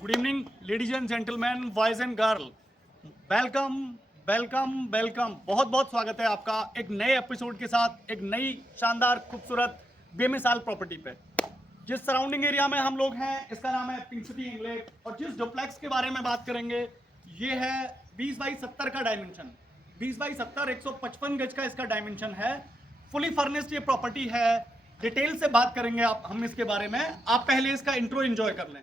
Good evening ladies and gentleman, boys and girl, welcome welcome welcome. बहुत बहुत स्वागत है आपका एक नए एपिसोड के साथ, एक नई शानदार खूबसूरत बेमिसाल प्रॉपर्टी पे। जिस सराउंडिंग एरिया में हम लोग हैं इसका नाम है पिंक सिटी इंग्लैंड, और जिस डुप्लेक्स के बारे में बात करेंगे ये है 20 बाई 70 का डायमेंशन। 20 बाई 70 155 गज का इसका डायमेंशन है। फुली फर्निश्ड ये प्रॉपर्टी है। डिटेल से बात करेंगे हम इसके बारे में। आप पहले इसका इंट्रो एंजॉय कर लें।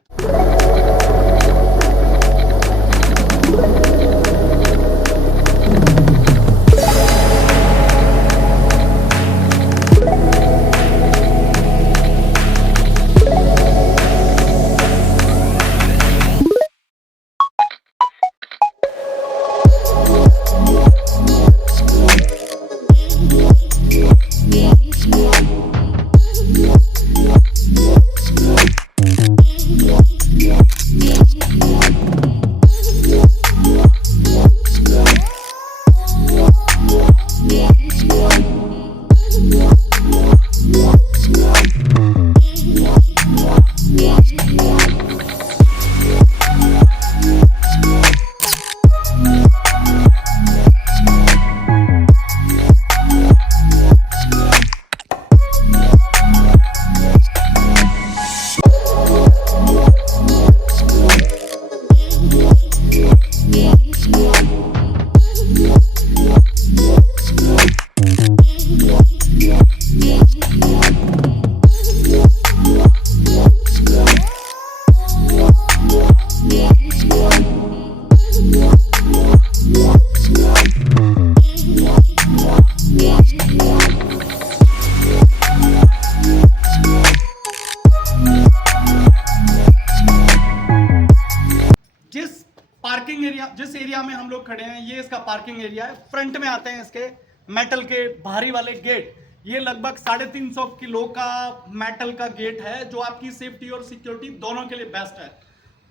जिस एरिया में हम लोग खड़े हैं ये इसका पार्किंग एरिया है। फ्रंट में आते हैं इसके मेटल के भारी वाले गेट। ये लगभग 350 किलो का मेटल का गेट है जो आपकी सेफ्टी और सिक्योरिटी दोनों के लिए बेस्ट है।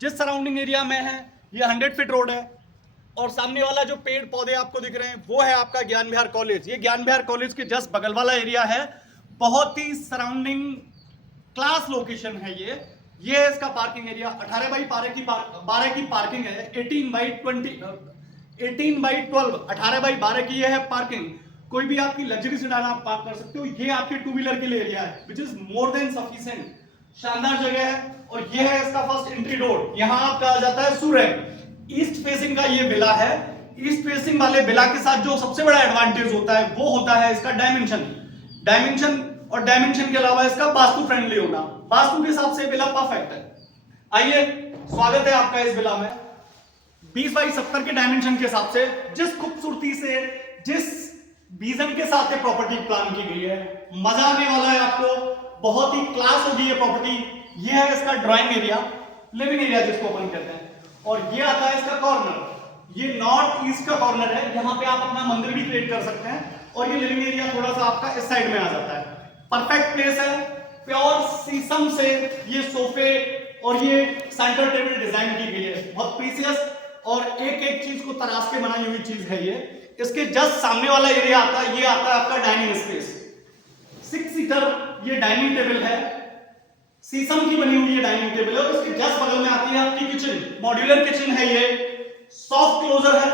जिस सराउंडिंग एरिया में है ये 100 फीट रोड है, और सामने वाला जो पेड़ पौधे आपको दिख रहे हैं वो है आपका ज्ञान विहार कॉलेज। ये ज्ञान विहार कॉलेज के जस्ट बगल वाला एरिया है। बहुत ही सराउंडिंग क्लास लोकेशन है ये है इसका पार्किंग एरिया। 18 बाई 12 की पार्किंग है। 18 बाई 12 18 बाई 12 की ये है पार्किंग। कोई भी आपकी लग्जरी सेडान आप पार्क कर सकते हो। ये आपके टू व्हीलर के लिए एरिया है which is more than sufficient. शानदार जगह है। और ये है इसका फर्स्ट एंट्री डोर। यहां आपका आ जाता है सूरज। ईस्ट फेसिंग का ये विला है। ईस्ट फेसिंग वाले विला के साथ जो सबसे बड़ा एडवांटेज होता है वो होता है इसका डायमेंशन और डायमेंशन के अलावा इसका वास्तु फ्रेंडली होना। वास्तु के हिसाब से विला परफेक्ट है। आइए, स्वागत है आपका इस विला में। 20 बाई 70 के डायमेंशन के हिसाब से जिस खूबसूरती से, जिस विजन के साथ ये प्रॉपर्टी प्लान की गई है, मजा आने वाला है आपको। बहुत ही क्लास होगी ये प्रॉपर्टी। ये है इसका ड्राइंग एरिया, लिविंग एरिया जिसको अपन कहते हैं। और ये आता है इसका कॉर्नर। ये नॉर्थ ईस्ट का कॉर्नर है। यहां पे आप अपना मंदिर भी क्रिएट कर सकते हैं। और ये लिविंग एरिया थोड़ा सा आपका इस साइड में आ जाता है। परफेक्ट प्लेस है। प्योर शीशम से ये सोफे और ये सेंटर टेबल डिजाइन की गई है। बहुत प्रीशियस और एक एक चीज को तराश के बनाई हुई चीज है ये। इसके जस्ट सामने वाला एरिया आता है, ये आता है आपका डाइनिंग स्पेस। 6 सीटर ये डाइनिंग टेबल है। शीशम की बनी हुई ये डाइनिंग टेबल है। और इसके जस्ट बगल में आती है आपकी किचन। मॉड्यूलर किचन है ये। सॉफ्ट क्लोजर है।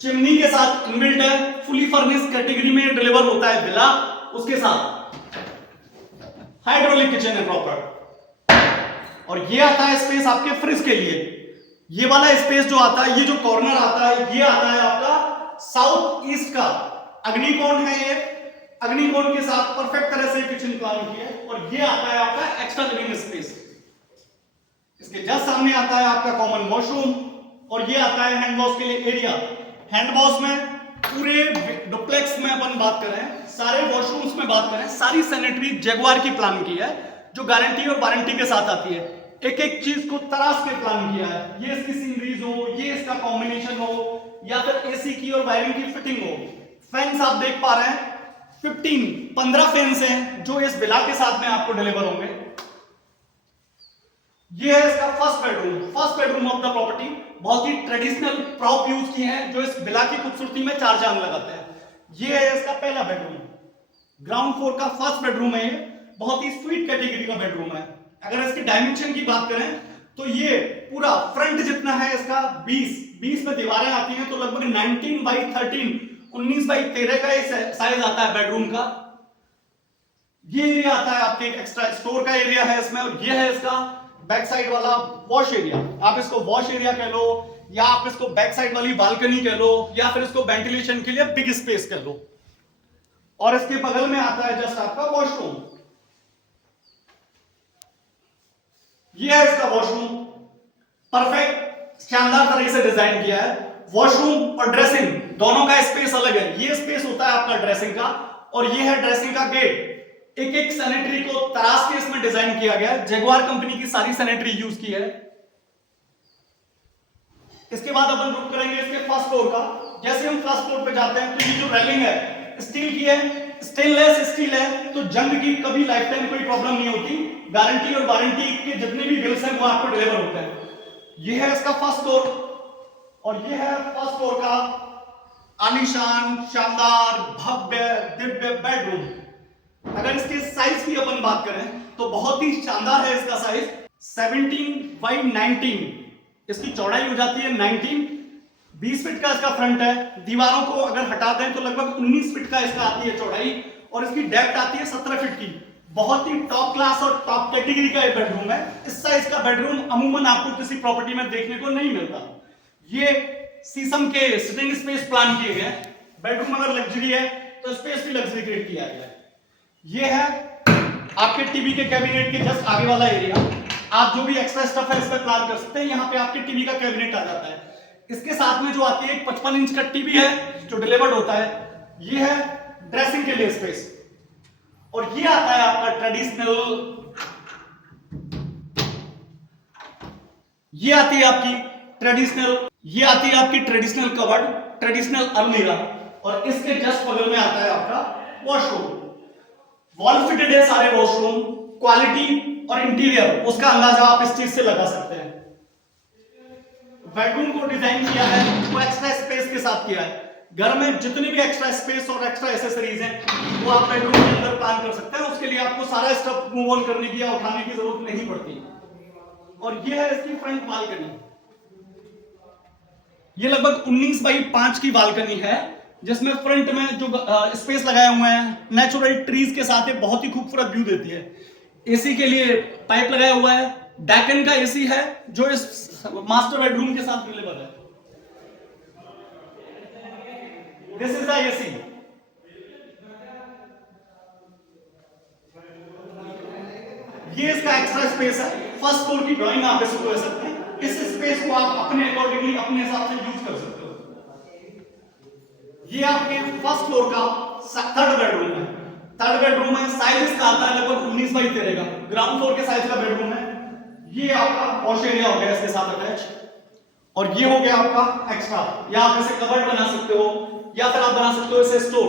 चिमनी के साथ इनबिल्ट है। फुली फर्निश्ड कैटेगरी में डिलीवर होता है विला। उसके साथ हाइड्रोलिक किचन है प्रॉपर। और ये आता है स्पेस आपके फ्रिज के लिए। ये वाला स्पेस जो आता है, ये जो कॉर्नर आता है, ये आता है आपका साउथ ईस्ट का। अग्निकोण है ये। अग्निकोण के साथ परफेक्ट तरह से किचन प्लान की है। और ये आता है आपका एक्स्ट्रा लिविंग स्पेस। इसके जस्ट सामने आता है आपका कॉमन वॉशरूम। और ये आता है हैंड वॉश के लिए एरिया। हैंड वॉश में पूरे डुप्लेक्स में अपन बात करें, सारे वॉशरूम्स में बात करें, सारी सैनिटरी जगुआर की प्लान की है जो गारंटी और वारंटी के साथ आती है। एक एक चीज को तराश के प्लान किया है। ये इसकी सीनरीज हो, ये इसका कॉम्बिनेशन हो, या फिर एसी की और वायरिंग की फिटिंग हो। फैंस आप देख पा रहे हैं 15 फैंस हैं जो इस विला के साथ में आपको डिलीवर होंगे। ये है इसका first bedroom of the property. बहुत ही ट्रेडिशनल प्रॉप यूज किए हैं जो इस विला की खूबसूरती में चार चांद लगाते हैं। ये है इसका पहला बेडरूम। ग्राउंड फ्लोर का फर्स्ट बेडरूम है। ये बहुत ही स्वीट कैटेगरी का बेडरूम है। अगर इसकी डायमेंशन की बात करें तो ये पूरा फ्रंट जितना है इसका 20 में दीवारें आती हैं तो लगभग 19x13 19x13 का साइज आता है बेडरूम का। ये एरिया आता है आपके एक्स्ट्रा स्टोर का एरिया है इसमें, और ये है इसका बैक साइड वाला वॉश एरिया। आप इसको वॉश एरिया कह लो, या आप इसको बैक साइड वाली बालकनी कह लो, या फिर इसको वेंटिलेशन के लिए बिग स्पेस कह लो। और इसके बगल में आता है जस्ट आपका वॉशरूम। ये है इसका वॉशरूम, परफेक्ट शानदार तरीके से डिजाइन किया है। वॉशरूम और ड्रेसिंग दोनों का स्पेस अलग है। ये स्पेस होता है आपका ड्रेसिंग का, और ये है ड्रेसिंग का गेट। एक एक सैनिटरी को तराश के इसमें डिजाइन किया गया है। जगुआर कंपनी की सारी सैनिटरी यूज की है। इसके बाद अपन रुक करेंगे इसके फर्स्ट फ्लोर का। जैसे हम फर्स्ट फ्लोर पे जाते हैं तो ये जो रेलिंग है स्टील की है, स्टेनलेस स्टील है, तो जंग की कभी लाइफ टाइम कोई प्रॉब्लम नहीं होती। गारंटी और वारंटी के जितने भी बिल्स हैं वो आपको डिलीवर होते हैं। ये है इसका फर्स्ट फ्लोर, और ये है फर्स्ट फ्लोर का आलीशान शानदार भव्य दिव्य बेडरूम। अगर इसके साइज की अपन बात करें तो बहुत ही शानदार है इसका साइज। 17x19 इसकी चौड़ाई हो जाती है 19। 20 फीट का इसका फ्रंट है। दीवारों को अगर हटा दें तो लगभग 19 फीट का इसका आती है चौड़ाई, और इसकी डेप्थ आती है 17 फीट की। बहुत ही टॉप क्लास और टॉप कैटेगरी का ये बेडरूम है। इस साइज का बेडरूम अमूमन आपको किसी प्रॉपर्टी में देखने को नहीं मिलता। ये शीशम के सिटिंग स्पेस प्लान किए गए। बेडरूम अगर लग्जरी है तो स्पेस भी लग्जरी क्रिएट किया गया है। ये है आपके टीवी के कैबिनेट के जस्ट आगे वाला एरिया। आप जो भी एक्स्ट्रा स्टफ है इस पर प्लान कर सकते हैं। यहाँ पे आपके टीवी का कैबिनेट आ जाता है। इसके साथ में जो आती है 55 इंच का टीवी है जो डिलीवर्ड होता है। ये है ड्रेसिंग के लिए स्पेस, और ये आता है आपका ट्रेडिशनल, ये आती है आपकी ट्रेडिशनल कवर्ड, ट्रेडिशनल अलमीरा, और इसके जस्ट बगल में आता है आपका वॉशरूम। वॉल फिटेड है सारे वॉशरूम। क्वालिटी और इंटीरियर उसका अंदाजा आप इस चीज से लगा सकते हैं। बेडरूम को डिजाइन किया है वो एक्स्ट्रा स्पेस के साथ किया है। घर में जितनी भी एक्स्ट्रा स्पेस और एक्स्ट्रा एसेसरीज हैं वो आप बेडरूम के अंदर प्लान कर सकते हैं। उसके लिए आपको सारा स्टफ मूव ऑन करने की या उठाने की जरूरत नहीं पड़ती। और ये है इसकी फ्रंट बालकनी। ये लगभग 19x5 की बालकनी है, जिसमें फ्रंट में जो स्पेस लगाए हुए हैं नेचुरल ट्रीज के साथ बहुत ही खूबसूरत व्यू देती है। एसी के लिए पाइप लगाया हुआ है। डैकन का एसी है जो इस मास्टर बेडरूम के साथ डिलीवर है। This is the AC. ये इसका एक्स्ट्रा स्पेस है। फर्स्ट फ्लोर की ड्राइंग आप इसको ले सकते हैं। इस स्पेस को आप अपने अकॉर्डिंगली अपने हिसाब से यूज कर सकते हो। ये आपके फर्स्ट फ्लोर का थर्ड बेडरूम है। थर्ड बेडरूम है, साइज इसका आता है लगभग 19x13 का। ग्राउंड फ्लोर के साइज का बेडरूम है। ये आपका वॉश एरिया हो गया इसके साथ अटैच, और ये हो गया आपका एक्स्ट्रा। या आप इसे कबर्ड बना सकते हो, या फिर आप बना सकते हो इसे स्टोर।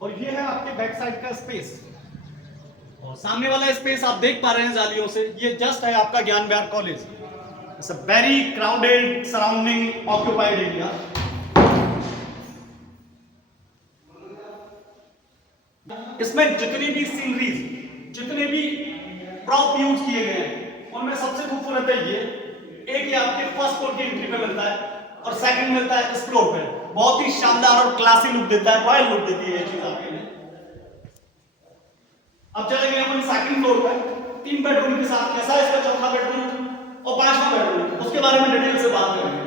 और ये है आपके बैक साइड का स्पेस, और सामने वाला स्पेस आप देख पा रहे हैं जालियों से। ये जस्ट है आपका Gyan Vihar college. It's a very crowded surrounding occupied area. इसमें जितनी भी सीनरीज, जितने भी प्रॉप यूज किए गए हैं उनमें सबसे खूबसूरत है ये। एक ये आपके फर्स्ट फ्लोर की एंट्री पे मिलता है, और सेकंड मिलता है इस फ्लोर पे। बहुत ही शानदार और क्लासी लुक देता है, रॉयल लुक देती है ये चीज आपके लिए। अब चलेंगे अपन सेकंड फ्लोर पर। 3 बेडरूम के साथ कैसा है इसका चौथा बेडरूम और 5वां बेडरूम, उसके बारे में डिटेल से बात करेंगे।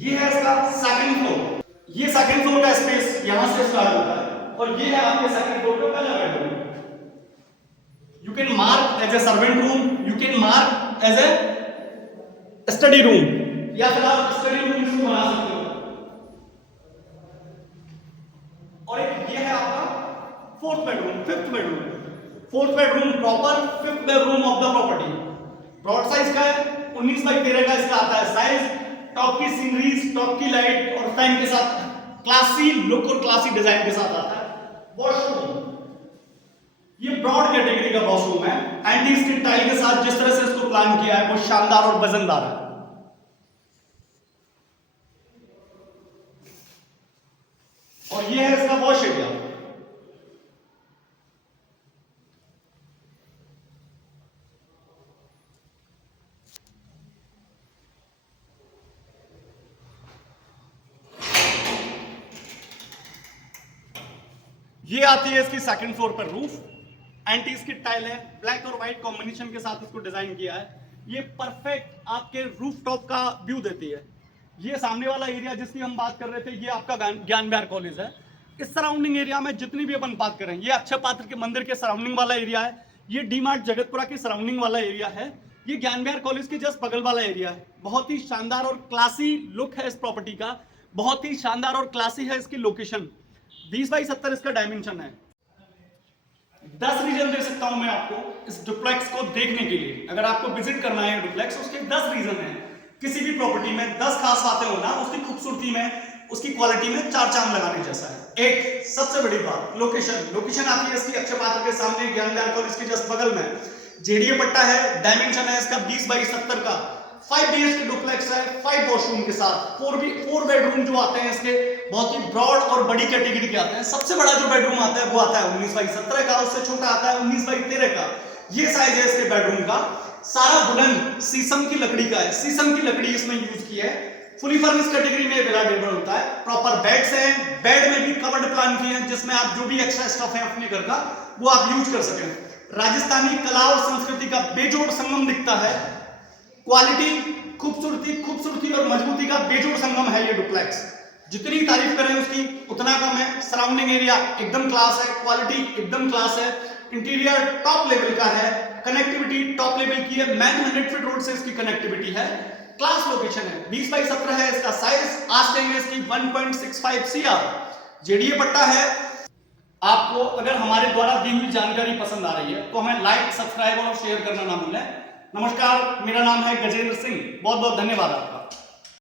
ये है इसका सेकंड फ्लोर। ये सेकंड फ्लोर का स्पेस यहां से स्टार्ट होता है, और ये है आपके सेकंड फ्लोर का पहला bedroom. You can mark as a servant room, you can mark as a study room, या फिर आप स्टडी रूम इसको बना सकते हो। और एक ये है आपका fourth bedroom, fifth bedroom. Fourth bedroom proper fifth bedroom of the property. Broad size का है, 19x13 का इसका आता है साइज। टॉप की सीनरीज, टॉप की लाइट और फैन के साथ क्लासी लुक और क्लासी डिजाइन के साथ आता है। वॉशरूम, ये ब्रॉड कैटेगरी का वॉशरूम है। एंटी स्किड टाइल के साथ जिस तरह से इसको प्लान किया है वो शानदार और वजनदार है। और ये है इसका वॉश एरिया। ये आती है इसकी सेकंड फ्लोर पर रूफ, एंटी स्किड टाइल है, ब्लैक और व्हाइट कॉम्बिनेशन के साथ इसको डिजाइन किया है। ये परफेक्ट आपके रूफ टॉप का व्यू देती है। ये सामने वाला एरिया जिसकी हम बात कर रहे थे, ये आपका ज्ञान बिहार कॉलेज है। इस सराउंडिंग एरिया में जितनी भी अपन बात करें, ये अक्षय पात्र के मंदिर के सराउंडिंग वाला एरिया है, ये डी मार्ट जगतपुरा के सराउंडिंग वाला एरिया है, ये ज्ञान बिहार कॉलेज के जस्ट बगल वाला एरिया है। बहुत ही शानदार और क्लासी लुक है इस प्रॉपर्टी का, बहुत ही शानदार और क्लासी है इसकी लोकेशन। 20 बाई 70 इसका डायमेंशन है। 10 रीजन दे सकता हूं मैं आपको इस डुप्लेक्स को देखने के लिए। अगर आपको विजिट करना है डुप्लेक्स, उसके 10 रीजन है। किसी भी प्रॉपर्टी में 10 खास बातें होना, उसकी खूबसूरती में, उसकी क्वालिटी में 4 चांद लगाने जैसा है। एक सबसे बड़ी बात, लोकेशन। लोकेशन आती है इसकी अक्षय पात्र के सामने, ज्ञान बिहार कॉलेज के जस्ट बगल में। जेडीए पट्टा है, डायमेंशन है इसका 20 बाई 70 का। 5 BHK डुप्लेक्स है, 5 वॉशरूम के साथ। 4 बेडरूम जो आते हैं इसके बहुत ही ब्रॉड और बड़ी कैटेगरी के आते हैं। सबसे बड़ा जो बेडरूम आता है वो आता है 19 बाई 17 का, उससे छोटा आता है 19 बाई 13 का। ये साइज है इसके बेडरूम का। सारा बुलन शीशम की लकड़ी का है, शीशम की लकड़ी इसमें यूज की है। फुली फर्निश्ड कैटेगरी में अवेलेबल होता है। प्रॉपर बेड्स हैं, बेड में भी कवर्ड प्लान किए हैं, जिसमें आप जो भी एक्स्ट्रा स्टफ है अपने घर का वो आप यूज कर सकें। राजस्थानी कला और संस्कृति का बेजोड़ संगम दिखता है। क्वालिटी, खूबसूरती और मजबूती का बेजोड़ संगम है ये डुप्लेक्स। जितनी तारीफ करें उसकी उतना कम है। सराउंडिंग एरिया एकदम क्लास है, क्वालिटी एकदम क्लास है, इंटीरियर टॉप लेवल का है, कनेक्टिविटी टॉप लेवल की है। मैन 100 फीट रोड से इसकी कनेक्टिविटी है। क्लास लोकेशन है। 20 बाई 17 है इसका साइज। आस्किंग है इसकी 1.65 CR। जेडीए पट्टा है। आपको अगर हमारे द्वारा दी हुई जानकारी पसंद आ रही है तो हमें लाइक, सब्सक्राइब और शेयर करना ना भूलें। नमस्कार, मेरा नाम है गजेंद्र सिंह। बहुत बहुत धन्यवाद आपका।